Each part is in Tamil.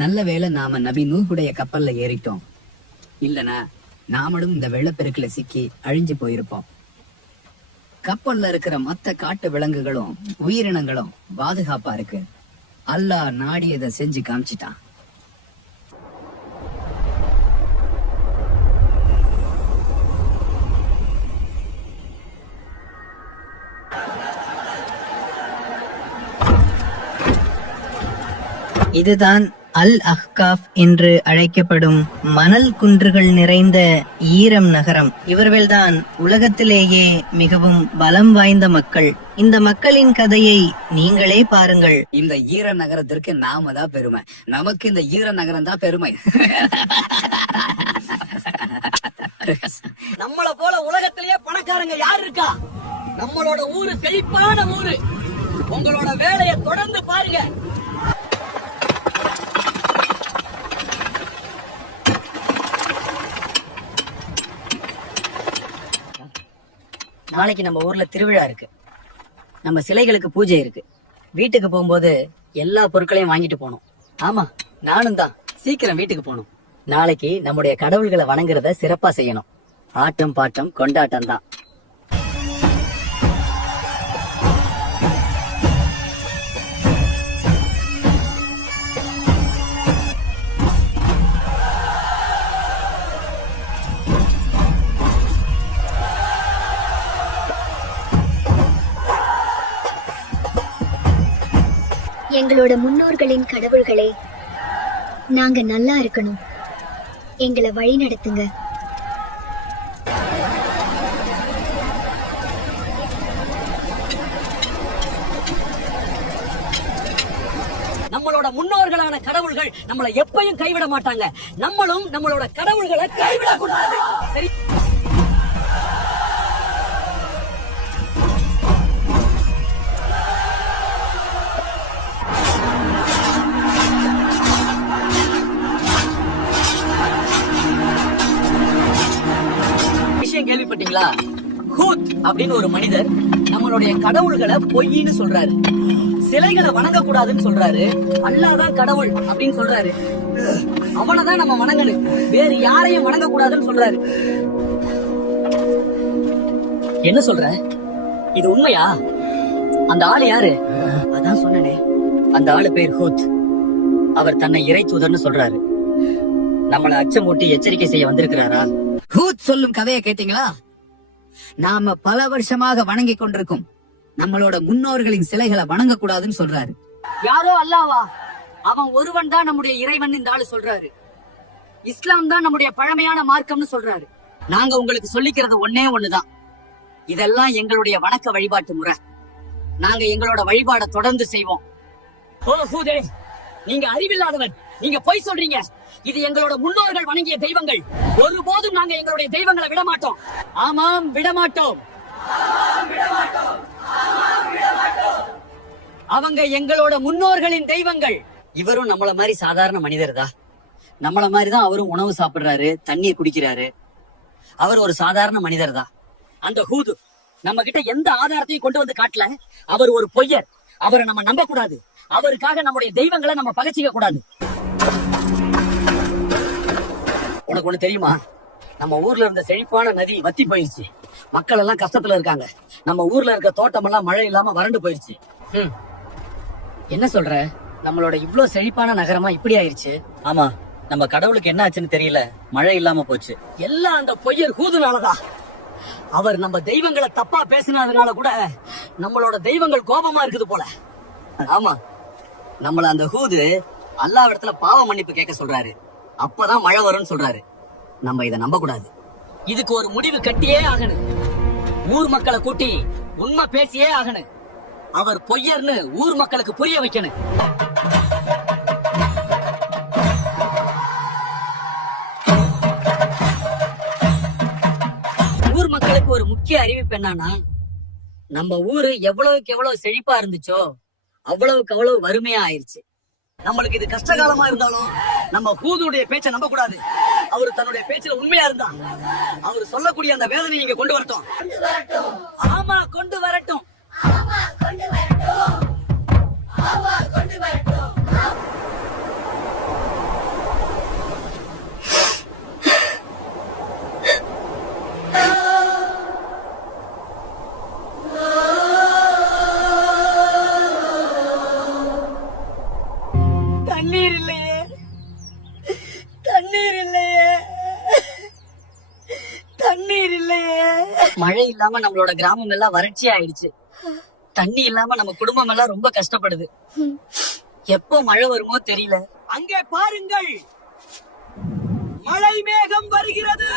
நல்ல வேளை நாம நபி நூஹுடைய கப்பல்ல ஏறிட்டோம். இல்லனா நாமளும் இந்த வெள்ளப்பெருக்குல சிக்கி அழிஞ்சு போயிருப்போம். கப்பல்ல இருக்கிற மத்த காட்டு விலங்குகளும் உயிரினங்களும் பாதுகாப்பா இருக்கு. அல்லாஹ் நாடியதை செஞ்சு காமிச்சிட்டான். இதுதான் அல் அஹ்காஃப் என்று அழைக்கப்படும் மணல் குன்றுகள் நிறைந்த ஈரம் நகரம். இவர்கள்தான் உலகத்திலேயே மிகவும் பலம் வாய்ந்த மக்கள். இந்த மக்களின் கதையை நீங்களே பாருங்கள். இந்த ஈர நகரத்திற்கு நாம தான் பெருமை. நமக்கு இந்த ஈர நகரம் தான் பெருமை. நம்மள போல உலகத்திலேயே பணக்காரங்க யாரு இருக்கா? நம்மளோட ஊரு செழிப்பான ஊரு. உங்களோட வேலையை தொடர்ந்து பாருங்க. நாளைக்கு நம்ம ஊர்ல திருவிழா இருக்கு. நம்ம சிலைகளுக்கு பூஜை இருக்கு. வீட்டுக்கு போகும்போது எல்லா பொருட்களையும் வாங்கிட்டு போனோம். ஆமா, நானும் தான். சீக்கிரம் வீட்டுக்கு போகணும். நாளைக்கு நம்முடைய கடவுள்களை வணங்குறத சிறப்பா செய்யணும். ஆட்டம் பாட்டம் கொண்டாட்டம் தான். எங்களோட முன்னோர்களின் கடவுள்களே, நாங்க நல்லா இருக்கணும். எங்களை வழி நடத்துங்க. நம்மளோட முன்னோர்களான கடவுள்கள் நம்மளை எப்பயும் கைவிட மாட்டாங்க. நம்மளும் நம்மளோட கடவுள்களை கைவிடக்கூடாது. சரி, கேள்விப்பட்டீங்களா? ஹூத் அப்படின்னு ஒரு மனிதர் நம்மளுடைய கடவுள்களை பொய்ன்னு சொல்றாரு. சிலைகளை வணங்க கூடாதுன்னு சொல்றாரு. அல்லாஹ் தான் கடவுள் அப்படின்னு சொல்றாரு. அவனதான் நம்ம வணங்கணும், வேறு யாரையும் வணங்க கூடாதுன்னு சொல்றாரு. என்ன சொல்ற? இது உண்மையா? அந்த ஆளு யாரு? அதான் சொன்னனே, அந்த ஆளு பேர் ஹூத். அவர் தன்னை இறை தூதர்னு சொல்றாரு. நம்மளை அச்சமூட்டி எச்சரிக்கை செய்ய வந்திருக்கிறாரா? ஹூத் சொல்லும் கதையை கேட்டீங்களா? நாம பல வருஷமாக வணங்கி கொண்டிருக்கும் நம்மளோட முன்னோர்களின் சிலைகளை வணங்க கூடாதுன்னு சொல்றாரு. யாரோ அல்லாவா? அவன் ஒருவன் தான் நம்முடைய இறைவன் இந்த ஆளு சொல்றாரு. இஸ்லாம் தான் நம்முடைய பழமையான மார்க்கம்னு சொல்றாரு. நாங்க உங்களுக்கு சொல்லிக்கிறது ஒன்னே ஒண்ணுதான். இதெல்லாம் எங்களுடைய வணக்க வழிபாட்டு முறை. நாங்க எங்களோட வழிபாட தொடர்ந்து செய்வோம். ஓ ஹூதே, நீங்க அறிவில்லாதவன். நீங்க பொய் சொல்றீங்க. இது எங்களோட முன்னோர்கள் வணங்கிய தெய்வங்கள். ஒருபோதும் நாங்க எங்களுடைய தெய்வங்களை விட மாட்டோம். ஆமாம், விட மாட்டோம். அவங்க எங்களோட முன்னோர்களின் தெய்வங்கள். இவரும் நம்மள மாதிரி சாதாரண மனிதர் தான். நம்மள மாதிரிதான் அவரும் உணவு சாப்பிடுறாரு, தண்ணீர் குடிக்கிறாரு. அவர் ஒரு சாதாரண மனிதர் தான். அந்த ஹூது நம்ம கிட்ட எந்த ஆதாரத்தையும் கொண்டு வந்து காட்டல. அவர் ஒரு பொய்யர். அவரை நம்ம நம்ப கூடாது. அவருக்காக நம்முடைய தெய்வங்களை நம்ம பகைச்சிக்க கூடாது. உனக்கு ஒண்ணு தெரியுமா? நம்ம ஊர்ல இருந்த செழிப்பான நதி வத்தி போயிருச்சு. மக்கள் எல்லாம் கஷ்டத்துல இருக்காங்க. நம்ம ஊர்ல இருக்க தோட்டம் எல்லாம் மழை இல்லாம வறண்டு போயிருச்சு. என்ன சொல்ற? நம்மளோட இவ்ளோ செழிப்பான நகரமா இப்படி ஆயிருச்சு? ஆமா, நம்ம கடவுளுக்கு என்ன ஆச்சுன்னு தெரியல. மழை இல்லாம போச்சு. எல்லாம் அந்த பொய்யர் ஹூதுனாலதான். அவர் நம்ம தெய்வங்களை தப்பா பேசினதுனால கூட நம்மளோட தெய்வங்கள் கோபமா இருக்குது போல. ஆமா, நம்மள அந்த ஹூது அல்லாஹ் இடத்துல பாவ மன்னிப்பு கேட்க சொல்றாரு. அப்பதான் மழை வரும்னு சொல்றாரு. நம்ம இத நம்ப கூடாது. இதுக்கு ஒரு முடிவு கட்டியே ஆகணும். ஊர் மக்களை கூட்டி உண்மை பேசியே ஆகணும். அவர் பொய்யர்னு ஊர் மக்களுக்கு புரிய வைக்கணும். ஊர் மக்களுக்கு ஒரு முக்கிய அறிவிப்பு என்னன்னா, நம்ம ஊரு எவ்வளவுக்கு எவ்வளவு செழிப்பா இருந்துச்சோ அவ்வளவுக்கு அவ்வளவு வறுமையா ஆயிருச்சு. நம்மளுக்கு இது கஷ்ட காலமா இருந்தாலும் நம்ம ஹூதுடைய பேச்சை நம்ப கூடாது. அவரு தன்னுடைய பேச்சுல உண்மையா இருந்தா அவரு சொல்லக்கூடிய அந்த வேதனையை இங்க கொண்டு வரட்டும். ஆமா, கொண்டு வரட்டும். தண்ணீர் இல்லையே, தண்ணீர் இல்லையே, தண்ணீர் இல்லையே. மழை இல்லாம நம்மளோட கிராமம் எல்லாம் வறட்சி ஆயிடுச்சு. தண்ணி இல்லாம நம்ம குடும்பம் எல்லாம் ரொம்ப கஷ்டப்படுது. எப்போ மழை வருமோ தெரியல. அங்கே பாருங்கள், மழை மேகம் வருகிறது.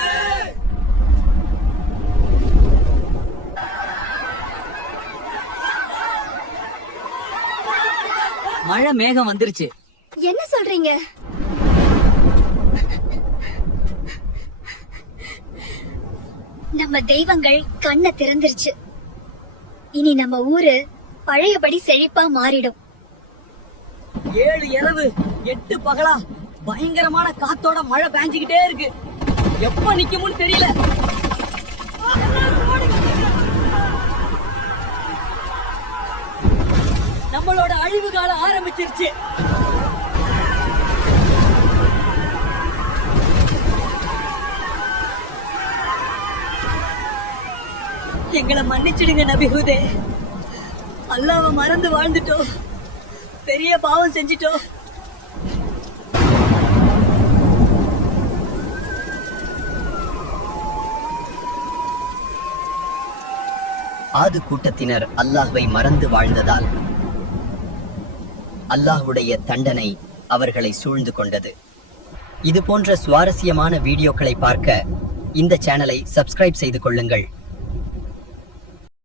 மழை மேகம் வந்துருச்சு. என்ன சொல்றீங்க? நம்ம தெய்வங்கள் கண்ணை திறந்துருச்சு. இனி நம்ம ஊரு பழையபடி செழிப்பா மாறிடும். 7 இரவு 8 பகலா பயங்கரமான காத்தோட மழை பேஞ்சுக்கிட்டே இருக்கு. எப்ப நிக்கும்னு தெரியல. நம்மளோட அழிவு காலம் ஆரம்பிச்சிருச்சு. எங்களை மன்னிச்சிடுங்க நபிஹுதே. அல்லாஹ்வை மறந்து வாழ்ந்துட்டோம், பெரிய பாவம் செஞ்சிட்டோம். ஆது கூட்டத்தினர் அல்லாஹ்வை மறந்து வாழ்ந்ததால் அல்லாஹ்வுடைய தண்டனை அவர்களை சூழ்ந்து கொண்டது. இது போன்ற சுவாரஸ்யமான வீடியோக்களை பார்க்க இந்த சேனலை சப்ஸ்கிரைப் செய்து கொள்ளுங்கள்.